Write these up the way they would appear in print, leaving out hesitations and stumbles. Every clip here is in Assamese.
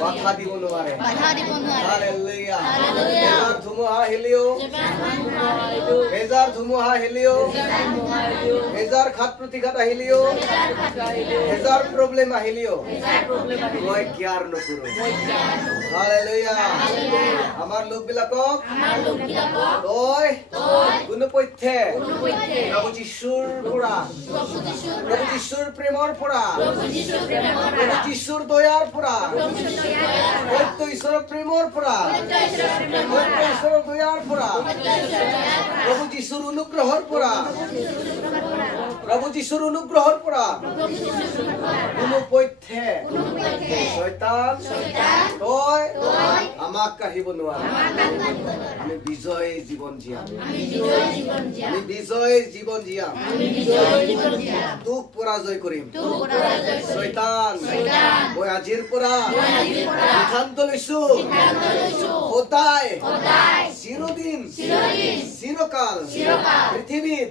বাধা দিব নোৱাৰে হালেলুয়া হেজাৰ ধুমুহা আহিলেও হেজাৰ ঘাত প্ৰতিঘাত আহিলেও হেজাৰ প্ৰব্লেম আহিলেও মই কেয়াৰ নকৰো হালেলুয়া আমাৰ লোকবিলাকক তই কোনোপধ্যে প্ৰভু যীশুৰ পৰা প্ৰভু যীশুৰ প্ৰেমৰ পৰা প্ৰভু যীশুৰ দয়াৰ পৰা সত্য ঈশ্বৰৰ প্ৰেমৰ পৰা সত্য ঈশ্বৰৰ দয়াৰ পৰা প্ৰভু যীশুৰ অনুগ্ৰহৰ পৰা কোনোপধ্যে শয়তান তই আমাক কাঢ়িব নোৱাৰা আমি বিজয় জীৱন জীয়াম তোক পৰাজয় কৰিম শয়তান মই আজিৰ পৰা সিদ্ধান্ত লৈছো সদায় চিৰদিন চিৰকাল পৃথিৱীত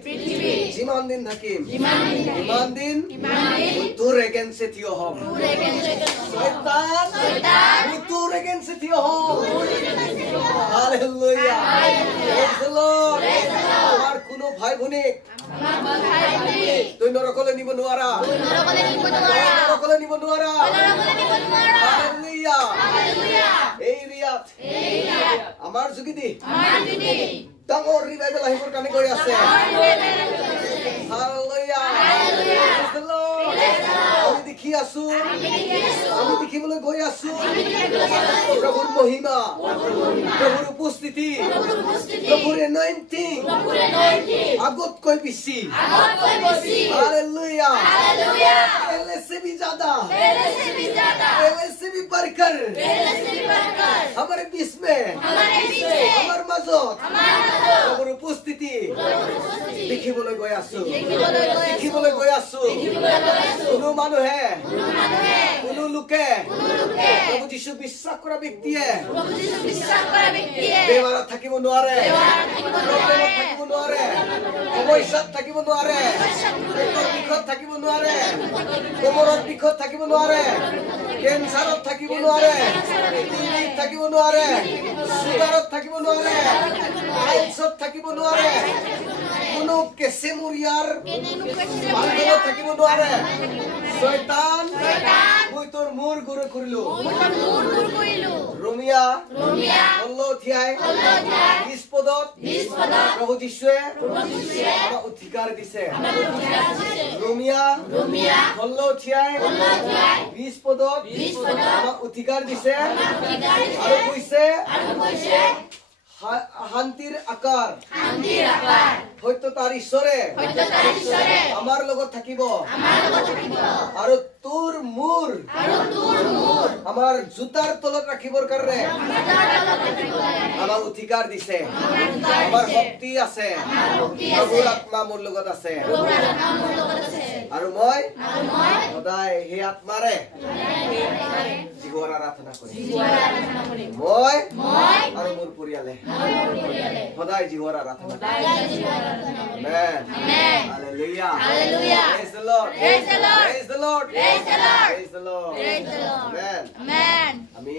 যিমান দিন থাকিম ইমান দিন তোৰ এগেইনষ্টে থিয় হ'ম শয়তান মই তোৰ এগেইনষ্টে থিয় হ'ম হালেলুয়া প্ৰেইজ দ্য লৰ্ড আমাৰ কোনো ভাই ভনীক তই নৰকলৈ নিব নোৱাৰা হালেলুয়া এই ৰিয়াত আমাৰ যোগেদি ডাঙৰ ৰিভাইভেল আহিবৰ কাৰণে গৈ আছে হালেলুয়া প্ৰেইজ দ্য লৰ্ড আমি দেখি আছো আমি দেখিবলৈ গৈ আছো প্ৰভুৰ মহিমা প্ৰভুৰ উপস্থিতি প্ৰভুৰ এনয়েন্টিং আগতকৈ বেছি হালেলুয়া पहले से भी ज्यादा पहले से भी बढ़कर हमारे बीच में हमारे মাজত প্ৰভুৰ উপস্থিতি দেখিবলৈ গৈ আছো কোনো মানুহে কোনো লোকে প্ৰভু যীশু বিশ্বাস কৰা ব্যক্তিয়ে বেমাৰত থাকিব নোৱাৰে সমস্যাত থাকিব নোৱাৰে বিষত থাকিব নোৱাৰে কোমৰৰ বিষত থাকিব নোৱাৰে কেঞ্চাৰত থাকিব নোৱাৰে টিবিত থাকিব নোৱাৰে চুগাৰত থাকিব নোৱাৰে আইলছত থাকিব নোৱাৰে কোনো কেঁচেমূৰীয়াৰ বান্ধনত থাকিব নোৱাৰে শয়তান মই তোৰ মূৰ গুৰু কৰিলো ৰোমিয়া 16 অধ্যায় 20 পদত প্ৰভু যীশুৱে আমাক অধিকাৰ দিছে ৰোমিয়া 16 অধ্যায় 20 পদত আমাক অধিকাৰ দিছে আৰু কৈছে শান্তিৰ আকাৰ সত্যতাৰ ঈশ্বৰে আমাৰ লগত থাকিব আৰু তোৰ মূৰ আমাৰ জোতাৰ তলত ৰাখিবৰ কাৰণে আমাক অধিকাৰ দিছে আমাৰ শক্তি আছে প্ৰভুৰ আত্মা মোৰ লগত আছে আৰু মই সদায় সেই আত্মাৰে জীৱন আৰাধনা কৰিম মই আৰু মোৰ পৰিয়ালে সদায় জীৱন আৰাধনা Amen. Hallelujah. Praise the Lord. Praise the Lord. Amen. Amen. আমি